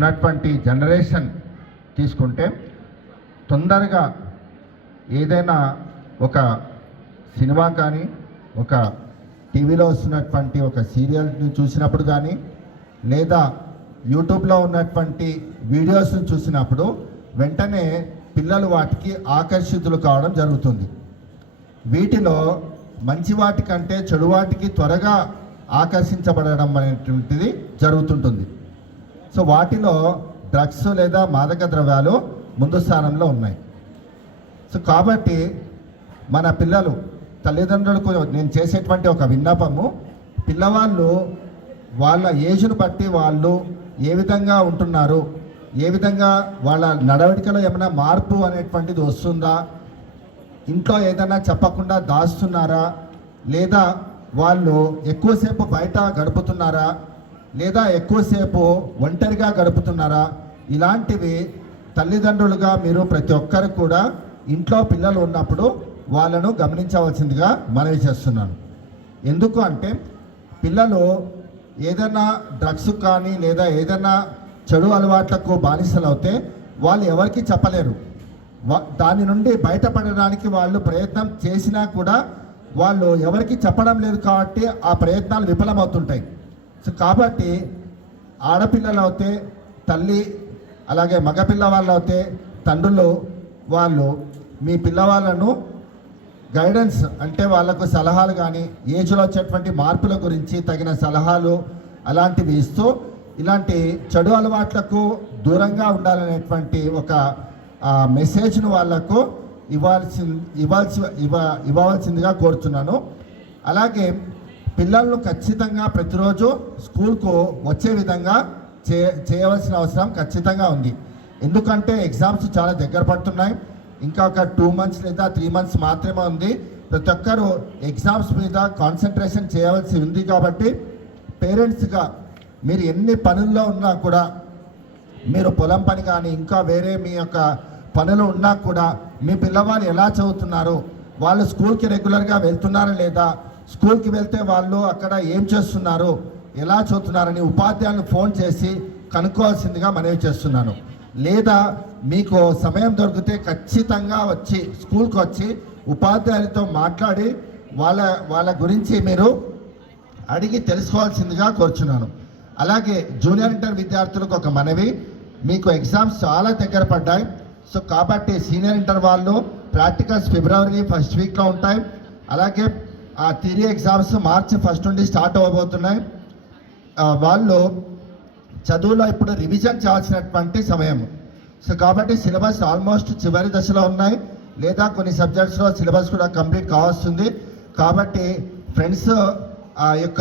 ఉన్నటువంటి జనరేషన్ తీసుకుంటే తొందరగా ఏదైనా ఒక సినిమా కానీ ఒక టీవీలో వస్తున్నటువంటి ఒక సీరియల్ని చూసినప్పుడు కానీ లేదా యూట్యూబ్లో ఉన్నటువంటి వీడియోస్ని చూసినప్పుడు వెంటనే పిల్లలు వాటికి ఆకర్షితులు కావడం జరుగుతుంది. వీటిలో మంచి వాటికంటే చెడు వాటికి త్వరగా ఆకర్షించబడడం అనేటువంటిది జరుగుతుంటుంది. సో వాటిలో డ్రగ్స్ లేదా మాదక ద్రవ్యాలు ముందు స్థానంలో ఉన్నాయి. సో కాబట్టి మన పిల్లలు తల్లిదండ్రులకు నేను చేసేటువంటి ఒక విన్నపము, పిల్లవాళ్ళు వాళ్ళ ఏజ్ను బట్టి వాళ్ళు ఏ విధంగా ఉంటున్నారు, ఏ విధంగా వాళ్ళ నడవడికలో ఏమైనా మార్పు అనేటువంటిది వస్తుందా, ఇంట్లో ఏదైనా చెప్పకుండా దాస్తున్నారా, లేదా వాళ్ళు ఎక్కువసేపు బయట గడుపుతున్నారా, లేదా ఎక్కువసేపు ఒంటరిగా గడుపుతున్నారా, ఇలాంటివి తల్లిదండ్రులుగా మీరు ప్రతి ఒక్కరు కూడా ఇంట్లో పిల్లలు ఉన్నప్పుడు వాళ్ళను గమనించవలసిందిగా మనవి చేస్తున్నాను. ఎందుకు అంటే పిల్లలు ఏదైనా డ్రగ్స్ కానీ లేదా ఏదైనా చెడు అలవాట్లకు బానిసలు అవుతే వాళ్ళు ఎవరికి చెప్పలేరు. దాని నుండి బయటపడడానికి వాళ్ళు ప్రయత్నం చేసినా కూడా వాళ్ళు ఎవరికి చెప్పడం లేదు కాబట్టి ఆ ప్రయత్నాలు విఫలమవుతుంటాయి. సో కాబట్టి ఆడపిల్లలు అయితే తల్లి, అలాగే మగపిల్లవాళ్ళు అయితే తండ్రులు వాళ్ళు మీ పిల్లవాళ్ళను గైడెన్స్ అంటే వాళ్ళకు సలహాలు కానీ ఏజ్లో వచ్చేటువంటి మార్పుల గురించి తగిన సలహాలు అలాంటివి ఇస్తూ ఇలాంటి చెడు అలవాట్లకు దూరంగా ఉండాలనేటువంటి ఒక మెసేజ్ను వాళ్లకు ఇవ్వవలసిందిగా కోరుతున్నాను. అలాగే పిల్లలను ఖచ్చితంగా ప్రతిరోజు స్కూల్కు వచ్చే విధంగా చేయవలసిన అవసరం ఖచ్చితంగా ఉంది. ఎందుకంటే ఎగ్జామ్స్ చాలా దగ్గర పడుతున్నాయి. ఇంకా ఒక 2 months లేదా 3 months మాత్రమే ఉంది. ప్రతి ఒక్కరూ ఎగ్జామ్స్ మీద కాన్సన్ట్రేషన్ చేయవలసి ఉంది. కాబట్టి పేరెంట్స్గా మీరు ఎన్ని పనుల్లో ఉన్నా కూడా, మీరు పొలం పని కానీ ఇంకా వేరే మీ యొక్క పనులు ఉన్నా కూడా మీ పిల్లవాళ్ళు ఎలా చదువుతున్నారు, వాళ్ళు స్కూల్కి రెగ్యులర్గా వెళ్తున్నారా లేదా, స్కూల్కి వెళ్తే వాళ్ళు అక్కడ ఏం చేస్తున్నారు, ఎలా చదువుతున్నారని ఉపాధ్యాయులను ఫోన్ చేసి కనుక్కోవాల్సిందిగా మనవి చేస్తున్నాను. లేదా మీకు సమయం దొరికితే ఖచ్చితంగా వచ్చి స్కూల్కి వచ్చి ఉపాధ్యాయులతో మాట్లాడి వాళ్ళ గురించి మీరు అడిగి తెలుసుకోవాల్సిందిగా కోరుచున్నాను. అలాగే జూనియర్ ఇంటర్ విద్యార్థులకు ఒక మనవి, మీకు ఎగ్జామ్స్ చాలా దగ్గర పడ్డాయి. సో కాబట్టి సీనియర్ ఇంటర్ వాళ్ళు ప్రాక్టికల్స్ February 1st వీక్లో ఉంటాయి. అలాగే ఆ థియరీ ఎగ్జామ్స్ March 1st నుండి స్టార్ట్ అవ్వబోతున్నాయి. వాళ్ళు చదువులో ఇప్పుడు రివిజన్ చేయాల్సినటువంటి సమయం. సో కాబట్టి సిలబస్ ఆల్మోస్ట్ చివరి దశలో ఉన్నాయి, లేదా కొన్ని సబ్జెక్ట్స్లో సిలబస్ కూడా కంప్లీట్ కావస్తుంది. కాబట్టి ఫ్రెండ్స్ ఆ యొక్క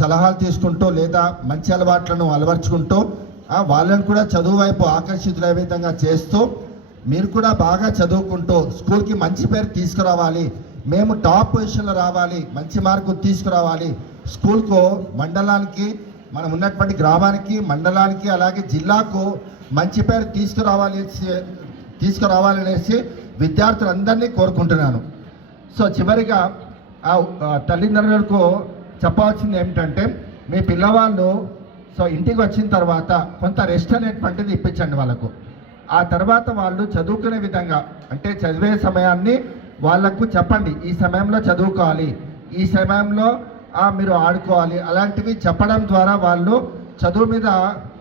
సలహాలు తీసుకుంటూ లేదా మంచి అలవాట్లను అలవర్చుకుంటూ వాళ్ళని కూడా చదువు వైపు ఆకర్షితులయ్యే విధంగా చేస్తూ మీరు కూడా బాగా చదువుకుంటూ స్కూల్కి మంచి పేరు తీసుకురావాలి, మేము టాప్ పొజిషన్లో రావాలి, మంచి మార్కులు తీసుకురావాలి, స్కూల్కు మండలానికి మనం ఉన్నటువంటి గ్రామానికి మండలానికి అలాగే జిల్లాకు మంచి పేరు తీసుకురావాలనేసి విద్యార్థులందరినీ కోరుకుంటున్నాను. సో చివరిగా తల్లిదండ్రులకు చెప్పవలసింది ఏమిటంటే, మీ పిల్లవాళ్ళు సో ఇంటికి వచ్చిన తర్వాత కొంత రెస్ట్ అనేటువంటిది ఇప్పించండి వాళ్ళకు. ఆ తర్వాత వాళ్ళు చదువుకునే విధంగా అంటే చదివే సమయాన్ని వాళ్ళకు చెప్పండి, ఈ సమయంలో చదువుకోవాలి, ఈ సమయంలో మీరు ఆడుకోవాలి, అలాంటివి చెప్పడం ద్వారా వాళ్ళు చదువు మీద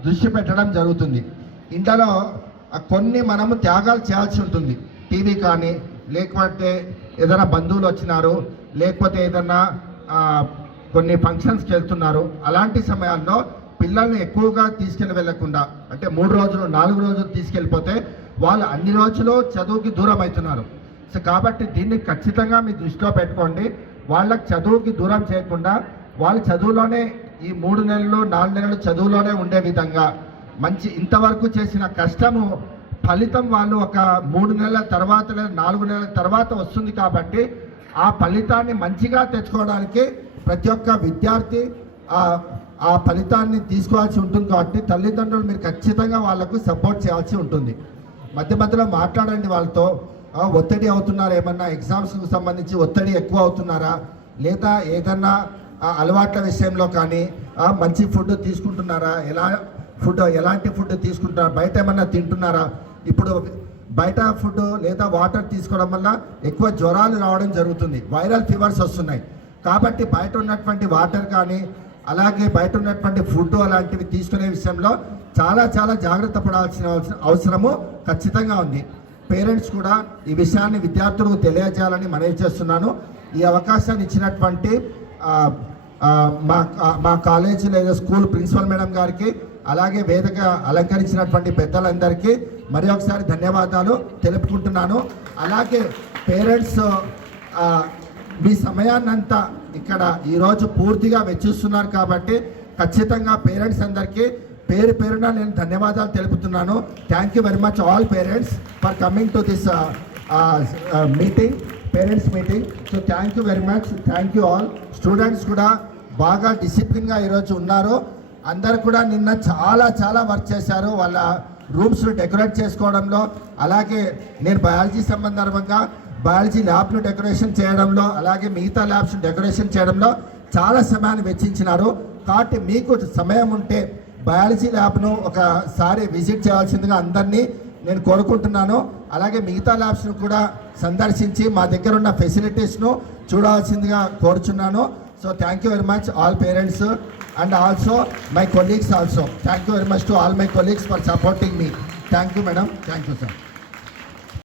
దృష్టి పెట్టడం జరుగుతుంది. ఇంట్లో కొన్ని మనము త్యాగాలు చేయాల్సి ఉంటుంది. టీవీ కానీ, లేకపోతే ఏదైనా బంధువులు వచ్చినారు, లేకపోతే ఏదైనా కొన్ని ఫంక్షన్స్కి వెళ్తున్నారు, అలాంటి సమయాల్లో పిల్లల్ని ఎక్కువగా వెళ్ళకుండా అంటే 3 రోజులు 4 రోజులు తీసుకెళ్ళిపోతే వాళ్ళు అన్ని రోజులు చదువుకి దూరం అవుతున్నారు. సో కాబట్టి దీన్ని ఖచ్చితంగా మీ దృష్టిలో పెట్టుకోండి. వాళ్ళకి చదువుకి దూరం చేయకుండా వాళ్ళ చదువులోనే ఈ 3 నెలలు 4 నెలలు చదువులోనే ఉండే విధంగా మంచి ఇంతవరకు చేసిన కష్టము ఫలితం వాళ్ళు ఒక 3 నెలల తర్వాత లేదా 4 నెలల తర్వాత వస్తుంది. కాబట్టి ఆ ఫలితాన్ని మంచిగా తెచ్చుకోవడానికి ప్రతి ఒక్క విద్యార్థి ఆ ఫలితాన్ని తీసుకోవాల్సి ఉంటుంది. కాబట్టి తల్లిదండ్రులు మీరు ఖచ్చితంగా వాళ్ళకు సపోర్ట్ చేయాల్సి ఉంటుంది. మధ్యలో మాట్లాడండి వాళ్ళతో, ఒత్తిడి అవుతున్నారా, ఏమన్నా ఎగ్జామ్స్కి సంబంధించి ఒత్తిడి ఎక్కువ అవుతున్నారా, లేదా ఏదన్నా అలవాట్ల విషయంలో కానీ మంచి ఫుడ్ తీసుకుంటున్నారా, ఫుడ్ ఎలాంటి ఫుడ్ తీసుకుంటారా, బయట ఏమన్నా తింటున్నారా? ఇప్పుడు బయట ఫుడ్ లేదా వాటర్ తీసుకోవడం వల్ల ఎక్కువ జ్వరాలు రావడం జరుగుతుంది, వైరల్ ఫీవర్స్ వస్తున్నాయి. కాబట్టి బయట ఉన్నటువంటి వాటర్ కానీ అలాగే బయట ఉన్నటువంటి ఫుడ్ అలాంటివి తీసుకునే విషయంలో చాలా చాలా జాగ్రత్త పడాల్సిన అవసరము ఖచ్చితంగా ఉంది. పేరెంట్స్ కూడా ఈ విషయాన్ని విద్యార్థులకు తెలియజేయాలని మనవి చేస్తున్నాను. ఈ అవకాశాన్ని ఇచ్చినటువంటి మా కాలేజీ లేదా స్కూల్ ప్రిన్సిపల్ మేడం గారికి అలాగే వేదిక అలంకరించినటువంటి పెద్దలందరికీ మరి ఒకసారి ధన్యవాదాలు తెలుపుకుంటున్నాను. అలాగే పేరెంట్స్ మీ సమయాన్నంతా ఇక్కడ ఈరోజు పూర్తిగా వెచ్చిస్తున్నారు కాబట్టి ఖచ్చితంగా పేరెంట్స్ అందరికీ పేరు పేరున నేను ధన్యవాదాలు తెలుపుతున్నాను. Thank you very much all parents for coming to this meeting, parents meeting. So thank you very much, thank you all. Students కూడా బాగా డిసిప్లిన్గా ఈరోజు ఉన్నారు. అందరు కూడా నిన్న చాలా చాలా వర్క్ చేశారు వాళ్ళ రూమ్స్ను డెకరేట్ చేసుకోవడంలో. అలాగే నేను బయాలజీ సంబంధంగా బయాలజీ ల్యాబ్ను డెకరేషన్ చేయడంలో అలాగే మిగతా ల్యాబ్స్ డెకరేషన్ చేయడంలో చాలా సమయాన్ని వెచ్చించినారు. కాబట్టి మీకు సమయం ఉంటే బయాలజీ ల్యాబ్ను ఒకసారి విజిట్ చేయాల్సిందిగా అందరినీ నేను కోరుకుంటున్నాను. అలాగే మిగతా ల్యాబ్స్ను కూడా సందర్శించి మా దగ్గర ఉన్న ఫెసిలిటీస్ను చూడాల్సిందిగా కోరుచున్నాను. So thank you very much all parents and also my colleagues also. Thank you very much to all my colleagues for supporting me. Thank you, madam. Thank you, sir.